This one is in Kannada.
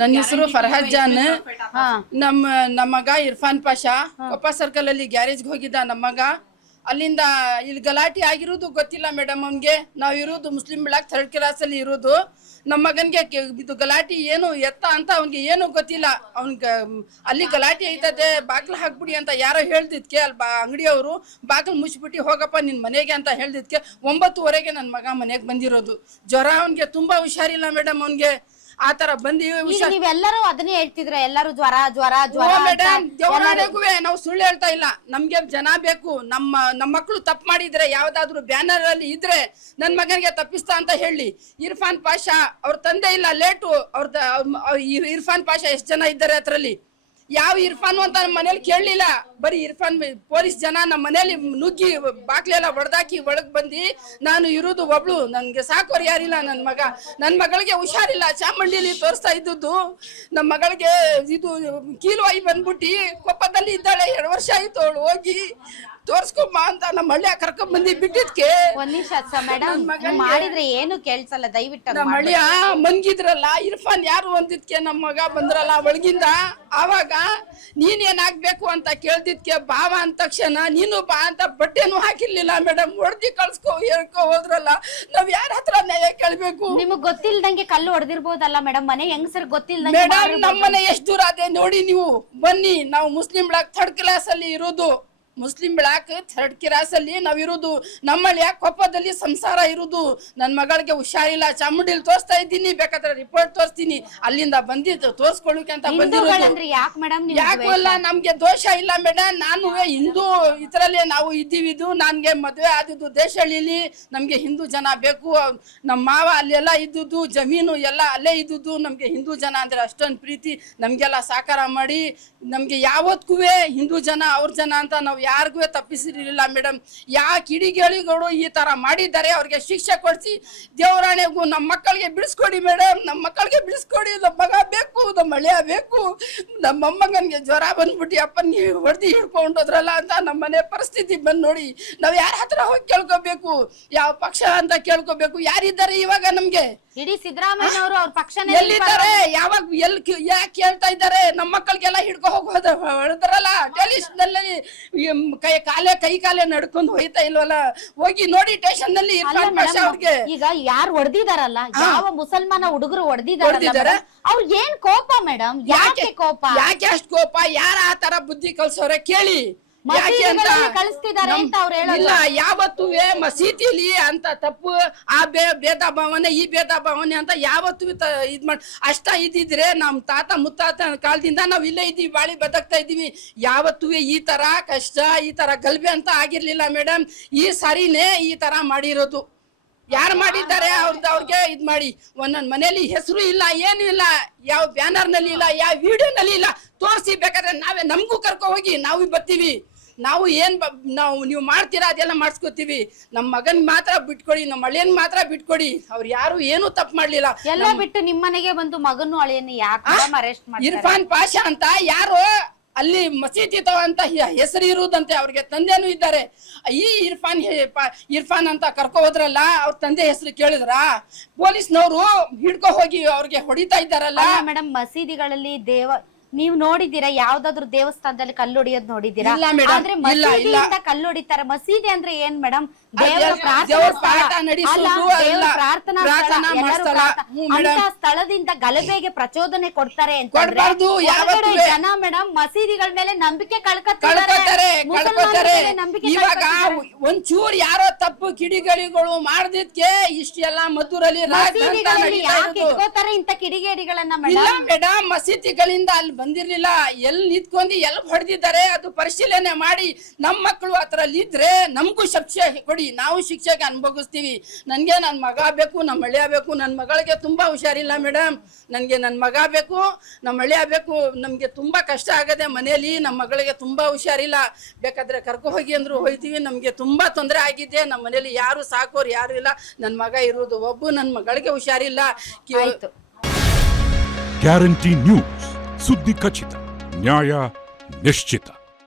ನನ್ನ ಹೆಸರು ಫರ್ಹಾದ್ ಜಾನ್. ನಮ್ಮ ಮಗ ಇರ್ಫಾನ್ ಪಾಷಾ ಕೊಪ್ಪ ಸರ್ಕಲ್ ಅಲ್ಲಿ ಗ್ಯಾರೇಜ್ಗೆ ಹೋಗಿದ್ದ. ನಮ್ಮ ಮಗ ಅಲ್ಲಿಂದ ಇಲ್ಲಿ ಗಲಾಟೆ ಆಗಿರೋದು ಗೊತ್ತಿಲ್ಲ ಮೇಡಮ್. ಅವ್ನಿಗೆ ನಾವು ಇರೋದು ಮುಸ್ಲಿಂ ಬ್ಲಾಕ್ 3rd ಕ್ಲಾಸ್ ಅಲ್ಲಿ ಇರೋದು. ನಮ್ಮ ಮಗನ್ಗೆ ಇದು ಗಲಾಟೆ ಏನು ಎತ್ತ ಅಂತ ಅವ್ನಿಗೆ ಏನು ಗೊತ್ತಿಲ್ಲ. ಅವ್ನಿಗೆ ಅಲ್ಲಿ ಗಲಾಟೆ ಐತದೆ, ಬಾಗ್ಲು ಹಾಕ್ಬಿಡಿ ಅಂತ ಯಾರೋ ಹೇಳ್ದಿದ್ಕೆ ಅಲ್ಲಿ ಅಂಗಡಿಯವರು ಬಾಗ್ಲು ಮುಚ್ಚಿಬಿಟ್ಟು ಹೋಗಪ್ಪ ನಿನ್ ಮನೆಗೆ ಅಂತ ಹೇಳ್ದಿದ್ಕೆ 9:30ಗೆ ನನ್ನ ಮಗ ಮನೆಗೆ ಬಂದಿರೋದು. ಜ್ವರ, ಅವ್ನಿಗೆ ತುಂಬಾ ಹುಷಾರಿಲ್ಲ ಮೇಡಮ್. ಅವ್ನಿಗೆ ಆ ತರ ಬಂದಿ ನೀವೆಲ್ಲರೂ ಅದನ್ನೇ ಹೇಳ್ತಿದ್ರ, ಎಲ್ಲರೂ ಜ್ವರ ಜ್ವರ ಜ್ವರ. ಮೇಡಮ್ ದೇವರಾಣೆಗುವೆ ನಾವು ಸುಳ್ಳು ಹೇಳ್ತಾ ಇಲ್ಲ. ನಮ್ಗೆ ಜನ ಬೇಕು. ನಮ್ಮ ಮಕ್ಕಳು ತಪ್ಪು ಮಾಡಿದ್ರೆ ಯಾವ್ದಾದ್ರು ಬ್ಯಾನರ್ ಅಲ್ಲಿ ಇದ್ರೆ ನನ್ ಮಗನಿಗೆ ತಪ್ಪಿಸ್ತಾ ಅಂತ ಹೇಳಿ. ಇರ್ಫಾನ್ ಪಾಷಾ ಅವ್ರ ತಂದೆ ಇಲ್ಲ, ಲೇಟು. ಇರ್ಫಾನ್ ಪಾಷಾ ಎಷ್ಟು ಜನ ಇದ್ದಾರೆ ಅದ್ರಲ್ಲಿ? ಯಾವ ಇರ್ಫಾನ್ ಅಂತ ನಮ್ಮ ಮನೇಲಿ ಕೇಳಲಿಲ್ಲ. ಬರೀ ಇರ್ಫಾನ್ ಪೊಲೀಸ್ ಜನ ನಮ್ಮ ಮನೇಲಿ ನುಗ್ಗಿ ಬಾಕ್ಲೆಲ್ಲ ಹೊಡೆದಾಕಿ ಒಳಗ್ ಬಂದು ನಾನು ಇರೋದು ಒಬ್ಳು, ನನ್ಗೆ ಸಾಕೋರು ಯಾರಿಲ್ಲ. ನನ್ನ ಮಗಳಿಗೆ ಹುಷಾರಿಲ್ಲ, ಚಾಮುಂಡಿಲಿ ತೋರಿಸ್ತಾ ಇದ್ದದ್ದು. ನಮ್ಮ ಮಗಳಿಗೆ ಇದು ಕೀಲುವಾಯಿ ಬಂದ್ಬಿಟ್ಟು ಕೊಪ್ಪದಲ್ಲಿ ಇದ್ದಾಳೆ. 2 ವರ್ಷ ಆಯ್ತು ಅವಳು ಹೋಗಿ ತೋರ್ಸ್ಕೊಂಬ ಅಂತ ನಮ್ಮ ಹಳ್ಳಿಯ ಕರ್ಕೊಂಡ್ ಬಂದಿ ಬಿಟ್ಟಿದ್ಕೆ. ಒಂದ್ ನಿಮಿಷ ಮೇಡಮ್, ಮಾಡಿದ್ರೆ ಏನು ಕೇಳ್ಸಲ್ಲ ದಯವಿಟ್ಟು. ನಮ್ಮ ಹಳ್ಳಿಯ ಮನ್ಗಿದ್ರಲ್ಲ ಇರ್ಫಾನ್ ಯಾರು ಅಂದಿದ್ಕೆ ನಮ್ಮ ಮಗ ಬಂದ್ರಲ್ಲ ಒಳಗಿಂದ. ಆವಾಗ ನೀನೇನಾಗ್ಬೇಕು ಅಂತ ಕೇಳ್ದಿದ್ಕೆ ಬಾವ ಅಂದ ತಕ್ಷಣ ನೀನು ಬಾ ಅಂತ ಬಟ್ಟೆನೂ ಹಾಕಿರ್ಲಿಲ್ಲ ಮೇಡಮ್. ಹೊಡ್ದಿ ಹೇಳ್ಕೊ ಹೋದ್ರಲ್ಲ. ನಾವ್ ಯಾರ ಹತ್ರ ನ್ಯಾಯ ಕೇಳ್ಬೇಕು? ನಿಮಗ್ ಗೊತ್ತಿಲ್ದಂಗೆ ಕಲ್ಲು ಹೊಡೆದಿರ್ಬೋದಲ್ಲ ಮೇಡಮ್. ಮನೆ ಹೆಂಗಸರ್ ಗೊತ್ತಿಲ್ದಂಗೆ. ಮೇಡಮ್ ನಮ್ಮ ಮನೆ ಎಷ್ಟು ದೂರ ಅದೇ ನೋಡಿ ನೀವು ಬನ್ನಿ. ನಾವು ಮುಸ್ಲಿಂ ಬ್ಲಾಕ್ 3rd ಕ್ಲಾಸ್ ಅಲ್ಲಿ ಇರೋದು. ಮುಸ್ಲಿಂ ಬ್ಲಾಕ್ 3rd ಕ್ಲಾಸ್ ಅಲ್ಲಿ ನಾವಿರೋದು. ನಮ್ಮಲ್ಲಿ ಕೊಪ್ಪದಲ್ಲಿ ಸಂಸಾರ ಇರುವುದು. ನನ್ನ ಮಗಳಿಗೆ ಹುಷಾರಿಲ್ಲ, ಚಾಮುಂಡಿಲಿ ತೋರಿಸ್ತಾ ಇದ್ದೀನಿ, ಬೇಕಾದ್ರೆ ರಿಪೋರ್ಟ್ ತೋರಿಸ್ತೀನಿ. ಅಲ್ಲಿಂದ ಬಂದಿದ್ದು ತೋರ್ಸ್ಕೊಳ್ಳಿಕ್ಕೆ ಅಂತ ಬಂದಿರೋದು. ಯಾಕಲ್ಲ ನಮ್ಗೆ ದೋಷ ಇಲ್ಲ ಮೇಡಮ್. ನಾನು ಹಿಂದೂ ಇದ್ರಲ್ಲೇ ನಾವು ಇದ್ದೀವಿದು. ನನ್ಗೆ ಮದುವೆ ಆದಿದ್ದು ದೇಶಹಳ್ಳಿಲಿ. ನಮ್ಗೆ ಹಿಂದೂ ಜನ ಬೇಕು. ನಮ್ಮ ಮಾವ ಅಲ್ಲೆಲ್ಲ ಇದ್ದುದು, ಜಮೀನು ಎಲ್ಲ ಅಲ್ಲೇ ಇದ್ದುದು. ನಮ್ಗೆ ಹಿಂದೂ ಜನ ಅಂದ್ರೆ ಅಷ್ಟೊಂದು ಪ್ರೀತಿ. ನಮ್ಗೆಲ್ಲ ಸಾಕಾರ ಮಾಡಿ ನಮ್ಗೆ ಯಾವತ್ಗೂ ಹಿಂದೂ ಜನ ಅವ್ರ ಜನ ಅಂತ ನಾವು ಯಾರಿಗೂ ತಪ್ಪಿಸಿರ್ಲಿಲ್ಲ ಮೇಡಮ್. ಕಿಡಿಗೇಳಿಗಳು ಈ ತರ ಮಾಡಿದ್ದಾರೆ, ಅವ್ರಿಗೆ ಶಿಕ್ಷೆ ಕೊಡಿಸಿ ದೇವರಾಣೆಗೂ ನಮ್ಮ ಮಕ್ಕಳಿಗೆ ಬಿಡಿಸ್ಕೊಡಿ ಮೇಡಮ್. ನಮ್ಮ ಮಕ್ಕಳಿಗೆ ಬಿಡಿಸ್ಕೊಡಿ. ನಮ್ಮ ಮಗ ಬೇಕು, ನಮ್ಮ ಹಳೆಯ ಬೇಕು. ನಮ್ಮ ಮೊಮ್ಮಗನ್ಗೆ ಜ್ವರ ಬಂದ್ಬಿಟ್ಟು ಅಪ್ಪನಿಗೆ ಹೊಡೆದಿ ಹಿಡ್ಕೊಂಡೋದ್ರಲ್ಲ ಅಂತ ನಮ್ಮ ಮನೆ ಪರಿಸ್ಥಿತಿ ಬಂದ್ ನೋಡಿ. ನಾವ್ ಯಾರ ಹತ್ರ ಹೋಗಿ ಕೇಳ್ಕೋಬೇಕು? ಯಾವ ಪಕ್ಷ ಅಂತ ಕೇಳ್ಕೋಬೇಕು? ಯಾರಿದ್ದಾರೆ ಇವಾಗ ನಮ್ಗೆ? ಇಡೀ ಸಿದ್ದರಾಮಯ್ಯ ಅವರು ಅವ್ರ ಪಕ್ಷನೇ ಎಲ್ಲಿದ್ದಾರೆ? ಯಾವಾಗ ಯಾಕೆ ಕೇಳ್ತಾ ಇದ್ದಾರೆ? ನಮ್ಮ ಮಕ್ಕಳಿಗೆಲ್ಲ ಹಿಡ್ಕೊ ಹೋಗೋದು ಹೊಡೆದ್ರಲ್ಲ ಟೆಲಿಷನ್ ನಲ್ಲಿ. ಕೈ ಕಾಲೇ ನಡ್ಕೊಂಡು ಹೋಯ್ತಾ ಇಲ್ವಲ್ಲ? ಹೋಗಿ ನೋಡಿ ಸ್ಟೇಷನ್ ನಲ್ಲಿ. ಈಗ ಯಾರು ಹೊಡೆದಿದಾರಲ್ಲ, ಯಾವ ಮುಸಲ್ಮಾನ ಹುಡುಗರು ಹೊಡೆದಿದ್ದಾರೆ, ಅವ್ರಿಗೆ ಏನ್ ಕೋಪ ಮೇಡಮ್? ಯಾಕೆ ಕೋಪ? ಯಾಕೆ ಅಷ್ಟು ಕೋಪ? ಯಾರ ಆ ತರ ಬುದ್ಧಿ ಕಲ್ಸೋರೆ ಕೇಳಿ. ಇಲ್ಲ, ಯಾವತ್ತೂ ಮಸೀದಿಲಿ ಅಂತ ತಪ್ಪು ಆ ಭೇದ ಭಾವನೆ ಈ ಭೇದ ಭಾವನೆ ಅಂತ ಯಾವತ್ತೂ ಇದ್ ಮಾಡಿ ಅಷ್ಟ ಇದ್ದಿದ್ರೆ ನಮ್ ತಾತ ಮುತ್ತಾತ ಕಾಲದಿಂದ ನಾವ್ ಇಲ್ಲೇ ಇದ್ದೀವಿ, ಬಾಳಿ ಬದುಕ್ತಾ ಇದೀವಿ. ಯಾವತ್ತೂ ಈ ತರ ಕಷ್ಟ, ಈ ತರ ಗಲ್ಬೆ ಅಂತ ಆಗಿರ್ಲಿಲ್ಲ ಮೇಡಮ್. ಈ ಸಾರಿನೇ ಈ ತರ ಮಾಡಿರೋದು. ಯಾರು ಮಾಡಿದ್ದಾರೆ ಅವ್ರಿಗೆ ಇದ್ ಮಾಡಿ. ಒಂದೊಂದ್ ಮನೇಲಿ ಹೆಸರು ಇಲ್ಲ, ಏನು ಇಲ್ಲ, ಯಾವ ಬ್ಯಾನರ್ ನಲ್ಲಿ ಇಲ್ಲ, ಯಾವ ವಿಡಿಯೋನಲ್ಲಿ ಇಲ್ಲ. ತೋರಿಸಿ ಬೇಕಾದ್ರೆ ನಾವೇ ನಮಗೂ ಕರ್ಕೊ ಹೋಗಿ ನಾವು ಬರ್ತೀವಿ. ನಾವು ನೀವು ಮಾಡ್ತೀರಾ ಅದೆಲ್ಲ ಮಾಡಿಸ್ಕೋತೀವಿ. ನಮ್ಮ ಮಗನ್ ಮಾತ್ರ ಬಿಟ್ಕೊಡಿ, ನಮ್ಮ ಹಳೆಯನ್ ಮಾತ್ರ ಬಿಟ್ಕೊಡಿ. ಅವ್ರು ಯಾರು ಏನು ತಪ್ಪು ಮಾಡ್ಲಿಲ್ಲ. ಎಲ್ಲ ಬಿಟ್ಟು ನಿಮ್ಮ ಮನೆಗೆ ಬಂದು ಮಗನ್ನು ಹಳೆಯನ್ನು ಯಾಕೆ ಅರೆಸ್ಟ್ ಮಾಡಿ? ಇರ್ಫಾನ್ ಪಾಷಾ ಅಂತ ಯಾರು ಅಲ್ಲಿ ಮಸೀದಿ ಅಂತ ಹೆಸರು ಇರುವುದಂತೆ. ಅವ್ರಿಗೆ ತಂದೆನೂ ಇದ್ದಾರೆ. ಈ ಇರ್ಫಾನ್ ಅಂತ ಕರ್ಕೊ ಹೋದ್ರಲ್ಲ, ಅವ್ರ ತಂದೆ ಹೆಸರು ಕೇಳಿದ್ರ ಪೊಲೀಸ್ನವರು ಹಿಡ್ಕೊ ಹೋಗಿ ಅವ್ರಿಗೆ ಹೊಡಿತಾ ಇದ್ದಾರಲ್ಲ ಮೇಡಮ್. ಮಸೀದಿಗಳಲ್ಲಿ ನೀವು ನೋಡಿದ್ದೀರಾ? ಯಾವ್ದಾದ್ರು ದೇವಸ್ಥಾನದಲ್ಲಿ ಕಲ್ಲು ಹೊಡಿಯೋದ್ ನೋಡಿದ್ದೀರಾ? ಆದ್ರೆ ಮಸೀದಿಯಿಂದ ಕಲ್ಲು ಹೊಡಿತಾರೆ. ಮಸೀದಿ ಅಂದ್ರೆ ಏನ್ ಮೇಡಮ್? ಸ್ಥಳದಿಂದ ಗಲಭೆಗೆ ಪ್ರಚೋದನೆ ಕೊಡ್ತಾರೆ ಅಂತ ಜನ ಮೇಡಮ್ ಮಸೀದಿಗಳ ಮೇಲೆ ನಂಬಿಕೆ ಕಳ್ಕೊತಾರೆ. ಇವಾಗ ಒಂಚೂರು ಯಾರೋ ತಪ್ಪು ಕಿಡಿಗೇಡಿಗಳು ಮಾಡ್ದಿದ್ಕೆ ಇಷ್ಟೆಲ್ಲ ಮದ್ದೂರಲ್ಲಿ ಇಟ್ಕೋತಾರೆ ಇಂತ ಕಿಡಿಗೇಡಿಗಳನ್ನ ಮೇಡಮ್. ಮಸೀದಿಗಳಿಂದ ಅಲ್ಲಿ ಬಂದಿರ್ಲಿಲ್ಲ, ಎಲ್ಲಿ ನಿಂತ್ಕೊಂಡು ಎಲ್ಲಿ ಹೊಡೆದಿದ್ದಾರೆ ಅದು ಪರಿಶೀಲನೆ ಮಾಡಿ ನಮ್ಮ ಮಕ್ಕಳು ಅದ್ರಲ್ಲಿ ಇದ್ರೆ ನಮಗೂ ಶಿಕ್ಷೆ ಕೊಡಿ, ನಾವು ಶಿಕ್ಷೆಗೆ ಅನುಭವಿಸ್ತೀವಿ. ನನ್ಗೆ ನನ್ನ ಮಗ ಬೇಕು, ನಮ್ಮ ಹಳೆಯ ಬೇಕು. ನನ್ನ ಮಗಳಿಗೆ ತುಂಬಾ ಹುಷಾರಿಲ್ಲ ಮೇಡಮ್. ನನ್ಗೆ ನನ್ನ ಮಗ ಬೇಕು, ನಮ್ಮ ಹಳೆಯ ಬೇಕು. ನಮ್ಗೆ ತುಂಬಾ ಕಷ್ಟ ಆಗದೆ ಮನೇಲಿ. ನಮ್ಮ ಮಗಳಿಗೆ ತುಂಬಾ ಹುಷಾರಿಲ್ಲ. ಬೇಕಾದ್ರೆ ಕರ್ಕೊ ಹೋಗಿ ಅಂದ್ರು ಹೋಯ್ತೀವಿ. ನಮ್ಗೆ ತುಂಬಾ ತೊಂದರೆ ಆಗಿದೆ. ನಮ್ಮ ಮನೇಲಿ ಯಾರು ಸಾಕೋರು ಯಾರು ಇಲ್ಲ. ನನ್ನ ಮಗ ಇರೋದು ಒಬ್ಬ, ನನ್ನ ಮಗಳಿಗೆ ಹುಷಾರಿಲ್ಲ. ಗ್ಯಾರಂಟಿ ನ್ಯೂಸ್, ಸುದ್ದಿ ಖಚಿತ, ನ್ಯಾಯ ನಿಶ್ಚಿತ.